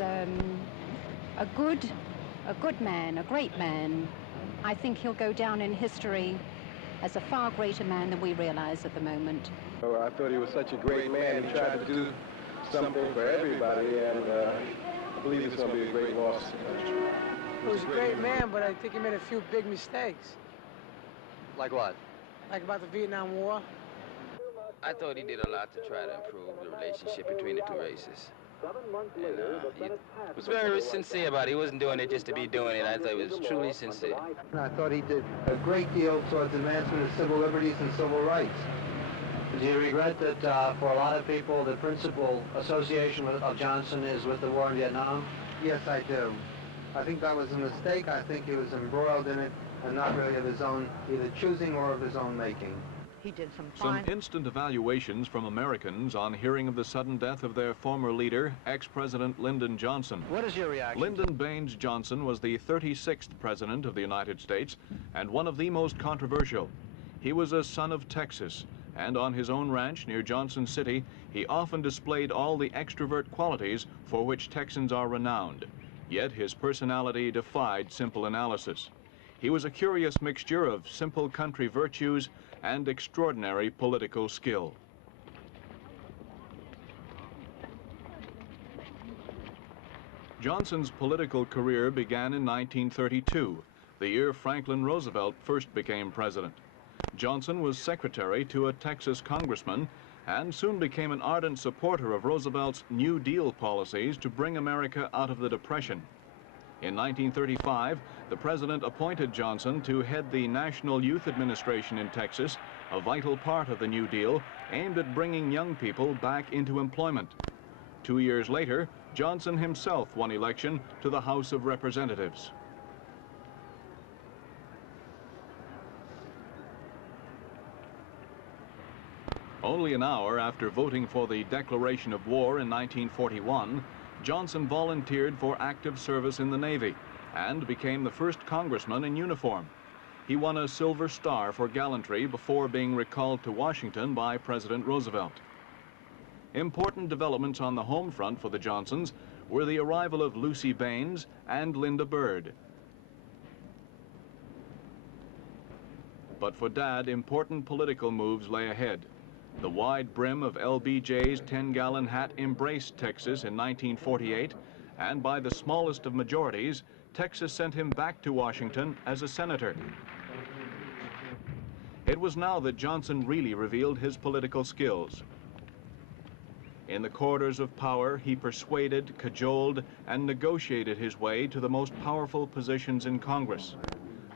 as a good man, a great man. I think he'll go down in history as a far greater man than we realize at the moment. Oh, I thought he was such a great man. He tried to do something for everybody, and I believe it's going to be a great loss. He was a great man, but I think he made a few big mistakes. Like what? Like about the Vietnam War. I thought he did a lot to try to improve the relationship between the two races. And he was very sincere about it. He wasn't doing it just to be doing it. I thought he was truly sincere. I thought he did a great deal towards advancement of civil liberties and civil rights. Do you regret that for a lot of people the principal association of Johnson is with the war in Vietnam? Yes, I do. I think that was a mistake. I think he was embroiled in it and not really of his own, either choosing or of his own making. He did some instant evaluations from Americans on hearing of the sudden death of their former leader, ex-President Lyndon Johnson. What is your reaction? Lyndon Baines Johnson was the 36th President of the United States and one of the most controversial. He was a son of Texas, and on his own ranch near Johnson City, he often displayed all the extrovert qualities for which Texans are renowned. Yet his personality defied simple analysis. He was a curious mixture of simple country virtues and extraordinary political skill. Johnson's political career began in 1932, the year Franklin Roosevelt first became president. Johnson was secretary to a Texas congressman and soon became an ardent supporter of Roosevelt's New Deal policies to bring America out of the Depression. In 1935, the president appointed Johnson to head the National Youth Administration in Texas, a vital part of the New Deal aimed at bringing young people back into employment. 2 years later, Johnson himself won election to the House of Representatives. Only an hour after voting for the declaration of war in 1941, Johnson volunteered for active service in the Navy and became the first congressman in uniform. He won a Silver Star for gallantry before being recalled to Washington by President Roosevelt. Important developments on the home front for the Johnsons were the arrival of Lucy Baines and Linda Bird. But for Dad, important political moves lay ahead. The wide brim of LBJ's 10-gallon hat embraced Texas in 1948, and by the smallest of majorities, Texas sent him back to Washington as a senator. It was now that Johnson really revealed his political skills. In the corridors of power, he persuaded, cajoled, and negotiated his way to the most powerful positions in Congress.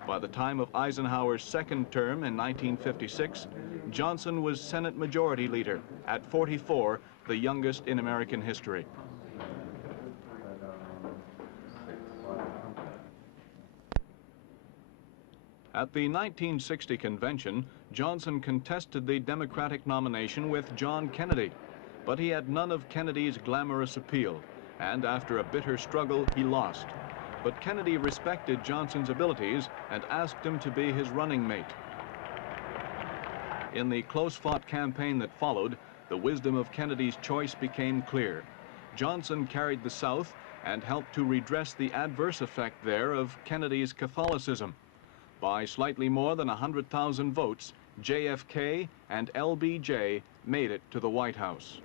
By the time of Eisenhower's second term in 1956, Johnson was Senate Majority Leader, at 44, the youngest in American history. At the 1960 convention, Johnson contested the Democratic nomination with John Kennedy, but he had none of Kennedy's glamorous appeal, and after a bitter struggle, he lost. But Kennedy respected Johnson's abilities and asked him to be his running mate. In the close-fought campaign that followed, the wisdom of Kennedy's choice became clear. Johnson carried the South and helped to redress the adverse effect there of Kennedy's Catholicism. By slightly more than 100,000 votes, JFK and LBJ made it to the White House.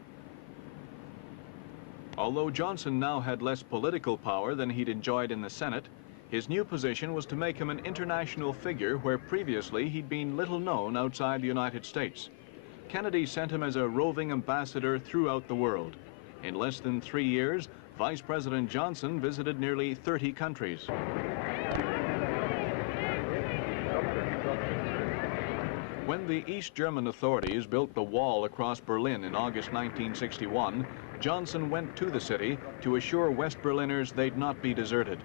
Although Johnson now had less political power than he'd enjoyed in the Senate, his new position was to make him an international figure where previously he'd been little known outside the United States. Kennedy sent him as a roving ambassador throughout the world. In less than 3 years, Vice President Johnson visited nearly 30 countries. When the East German authorities built the wall across Berlin in August 1961, Johnson went to the city to assure West Berliners they'd not be deserted.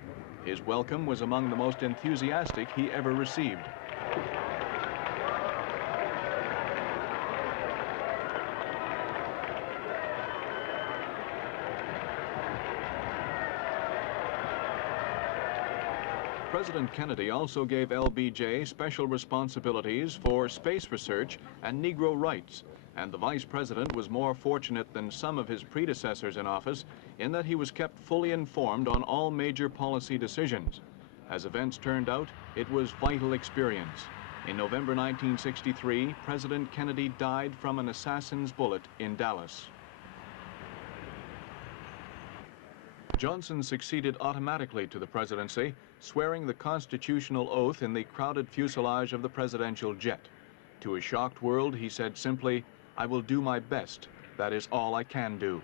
His welcome was among the most enthusiastic he ever received. President Kennedy also gave LBJ special responsibilities for space research and Negro rights, and the Vice President was more fortunate than some of his predecessors in office in that he was kept fully informed on all major policy decisions. As events turned out, it was vital experience. In November 1963, President Kennedy died from an assassin's bullet in Dallas. Johnson succeeded automatically to the presidency, swearing the constitutional oath in the crowded fuselage of the presidential jet. To a shocked world, he said simply, "I will do my best. That is all I can do."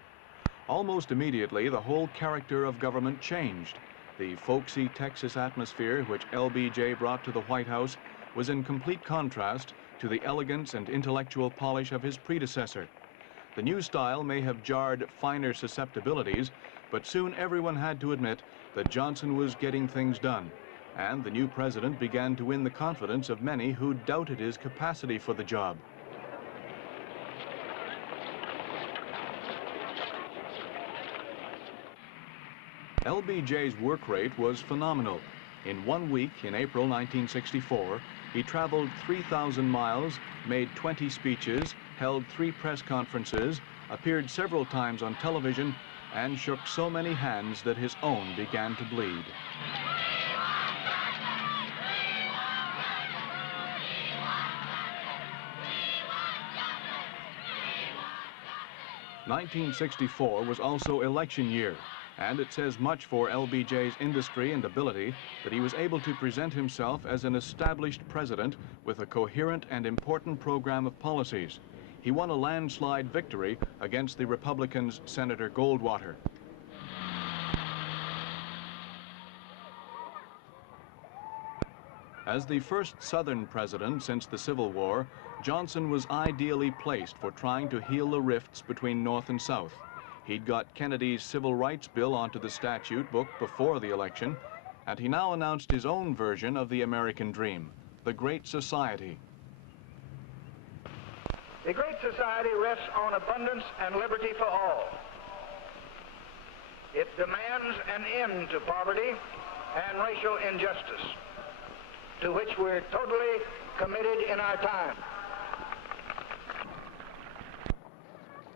Almost immediately, the whole character of government changed. The folksy Texas atmosphere which LBJ brought to the White House was in complete contrast to the elegance and intellectual polish of his predecessor. The new style may have jarred finer susceptibilities, but soon everyone had to admit that Johnson was getting things done, and the new president began to win the confidence of many who doubted his capacity for the job. LBJ's work rate was phenomenal. In 1 week, in April 1964, he traveled 3,000 miles, made 20 speeches, held 3 press conferences, appeared several times on television, and shook so many hands that his own began to bleed. '64 was also election year, and it says much for LBJ's industry and ability that he was able to present himself as an established president with a coherent and important program of policies. He won a landslide victory against the Republicans' Senator Goldwater. As the first Southern president since the Civil War, Johnson was ideally placed for trying to heal the rifts between North and South. He'd got Kennedy's Civil Rights Bill onto the statute book before the election, and he now announced his own version of the American dream, the Great Society. The Great Society rests on abundance and liberty for all. It demands an end to poverty and racial injustice, to which we're totally committed in our time.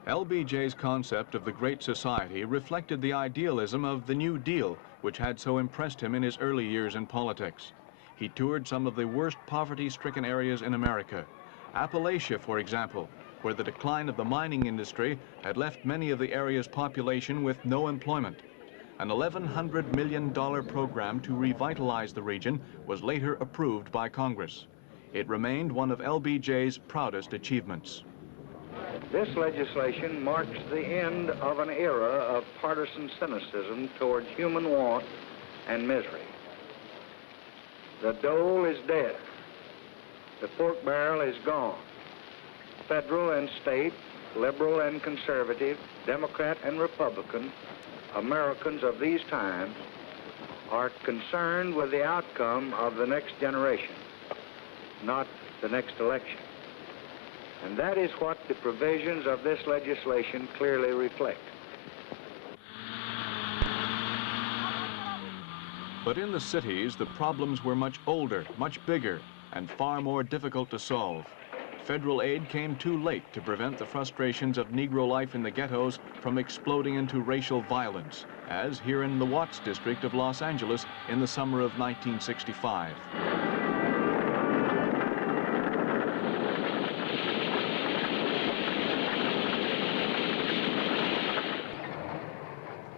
LBJ's concept of the Great Society reflected the idealism of the New Deal, which had so impressed him in his early years in politics. He toured some of the worst poverty-stricken areas in America. Appalachia, for example, where the decline of the mining industry had left many of the area's population with no employment. An $1,100 million program to revitalize the region was later approved by Congress. It remained one of LBJ's proudest achievements. This legislation marks the end of an era of partisan cynicism towards human want and misery. The dole is dead. The pork barrel is gone. Federal and state, liberal and conservative, Democrat and Republican, Americans of these times are concerned with the outcome of the next generation, not the next election. And that is what the provisions of this legislation clearly reflect. But in the cities, the problems were much older, much bigger, and far more difficult to solve. Federal aid came too late to prevent the frustrations of Negro life in the ghettos from exploding into racial violence, as here in the Watts district of Los Angeles in the summer of 1965.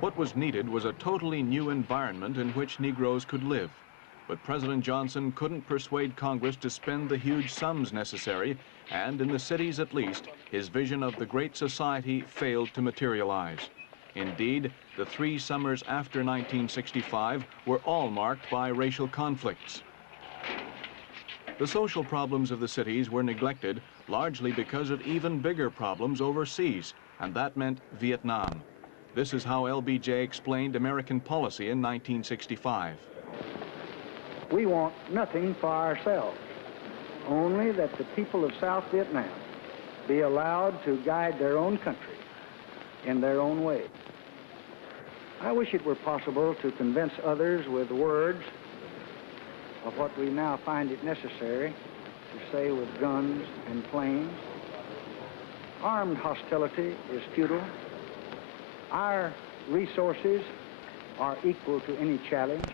What was needed was a totally new environment in which Negroes could live. But President Johnson couldn't persuade Congress to spend the huge sums necessary, and in the cities at least, his vision of the Great Society failed to materialize. Indeed, the 3 summers after 1965 were all marked by racial conflicts. The social problems of the cities were neglected largely because of even bigger problems overseas, and that meant Vietnam. This is how LBJ explained American policy in 1965. We want nothing for ourselves, only that the people of South Vietnam be allowed to guide their own country in their own way. I wish it were possible to convince others with words of what we now find it necessary to say with guns and planes. Armed hostility is futile. Our resources are equal to any challenge.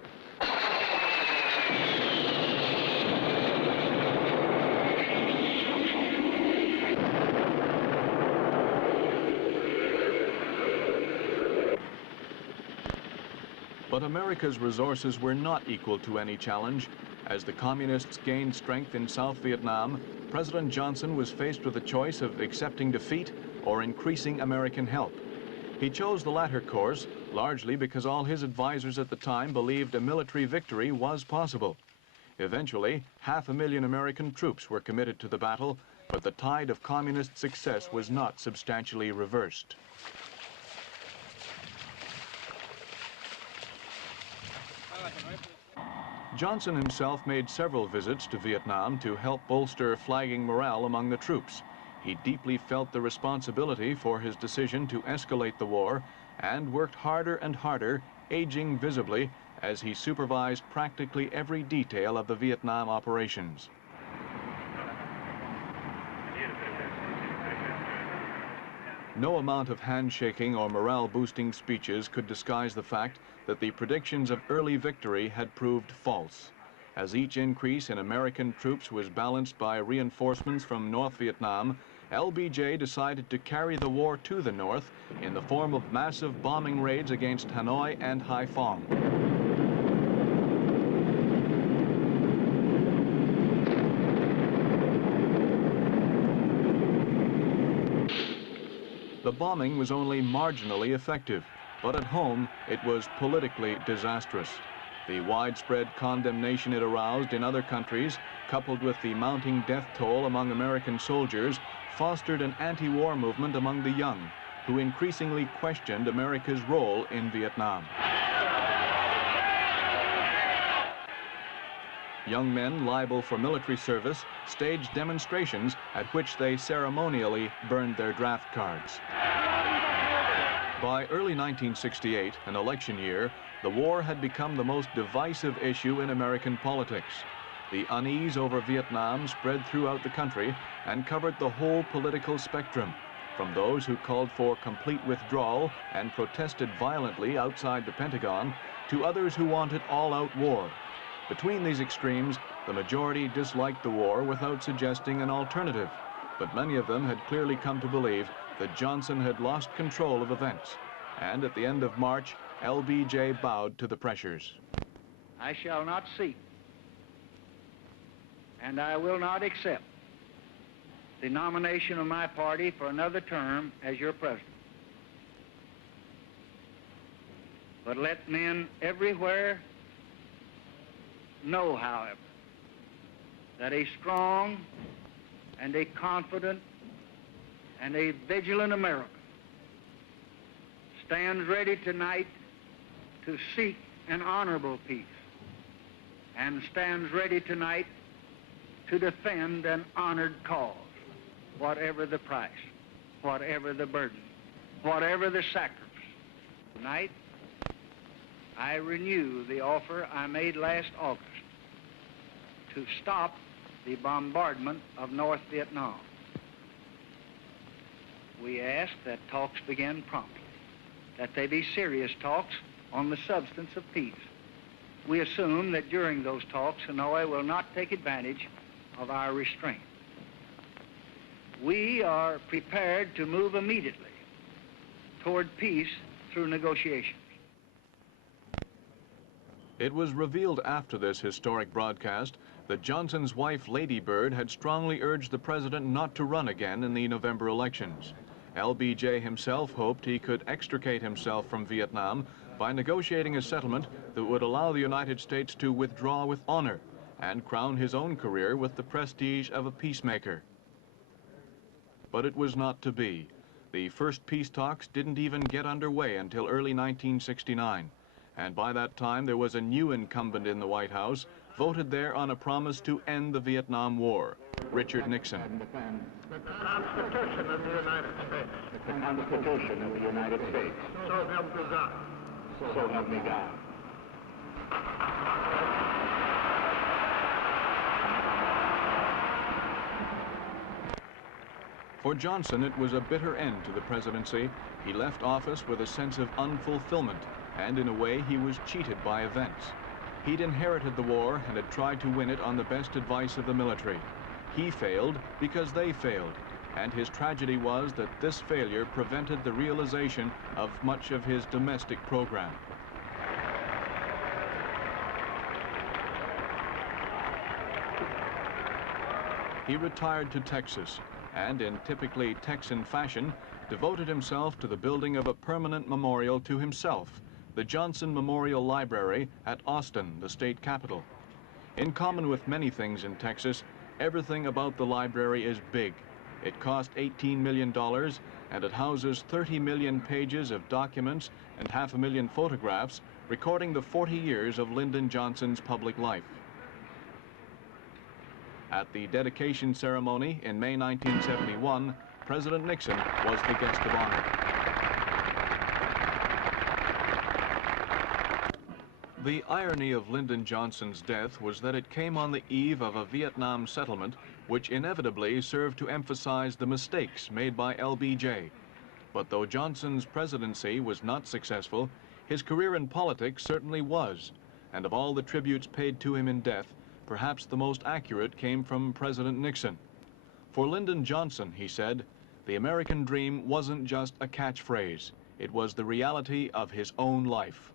But America's resources were not equal to any challenge. As the communists gained strength in South Vietnam, President Johnson was faced with a choice of accepting defeat or increasing American help. He chose the latter course, largely because all his advisors at the time believed a military victory was possible. Eventually, 500,000 American troops were committed to the battle, but the tide of communist success was not substantially reversed. Johnson himself made several visits to Vietnam to help bolster flagging morale among the troops. He deeply felt the responsibility for his decision to escalate the war and worked harder and harder, aging visibly, as he supervised practically every detail of the Vietnam operations. No amount of handshaking or morale-boosting speeches could disguise the fact that the predictions of early victory had proved false. As each increase in American troops was balanced by reinforcements from North Vietnam, LBJ decided to carry the war to the north in the form of massive bombing raids against Hanoi and Haiphong. The bombing was only marginally effective, but at home it was politically disastrous. The widespread condemnation it aroused in other countries, coupled with the mounting death toll among American soldiers, fostered an anti-war movement among the young, who increasingly questioned America's role in Vietnam. Young men liable for military service staged demonstrations at which they ceremonially burned their draft cards. By early 1968, an election year, the war had become the most divisive issue in American politics. The unease over Vietnam spread throughout the country and covered the whole political spectrum, from those who called for complete withdrawal and protested violently outside the Pentagon to others who wanted all-out war. Between these extremes, the majority disliked the war without suggesting an alternative, but many of them had clearly come to believe that Johnson had lost control of events, and at the end of March, LBJ bowed to the pressures. I shall not seek, and I will not accept the nomination of my party for another term as your president. But let men everywhere know, however, that a strong and a confident and a vigilant America stands ready tonight to seek an honorable peace and stands ready tonight to defend an honored cause, whatever the price, whatever the burden, whatever the sacrifice. Tonight, I renew the offer I made last August to stop the bombardment of North Vietnam. We ask that talks begin promptly, that they be serious talks on the substance of peace. We assume that during those talks, Hanoi will not take advantage of our restraint. We are prepared to move immediately toward peace through negotiations. It was revealed after this historic broadcast that Johnson's wife, Lady Bird, had strongly urged the president not to run again in the November elections. LBJ himself hoped he could extricate himself from Vietnam by negotiating a settlement that would allow the United States to withdraw with honor and crown his own career with the prestige of a peacemaker. But it was not to be. The first peace talks didn't even get underway until early 1969. And by that time, there was a new incumbent in the White House, voted there on a promise to end the Vietnam War, Richard Nixon. The Constitution of the United States. The Constitution of the United States. So help me God. So help me God. For Johnson, it was a bitter end to the presidency. He left office with a sense of unfulfillment, and in a way he was cheated by events. He'd inherited the war and had tried to win it on the best advice of the military. He failed because they failed, and his tragedy was that this failure prevented the realization of much of his domestic program. He retired to Texas, and in typically Texan fashion, devoted himself to the building of a permanent memorial to himself, the Johnson Memorial Library at Austin, the state capital. In common with many things in Texas, everything about the library is big. It cost $18 million, and it houses 30 million pages of documents and 500,000 photographs recording the 40 years of Lyndon Johnson's public life. At the dedication ceremony in May 1971, President Nixon was the guest of honor. The irony of Lyndon Johnson's death was that it came on the eve of a Vietnam settlement which inevitably served to emphasize the mistakes made by LBJ. But though Johnson's presidency was not successful, his career in politics certainly was, and of all the tributes paid to him in death, perhaps the most accurate came from President Nixon. For Lyndon Johnson, he said, the American dream wasn't just a catchphrase, it was the reality of his own life.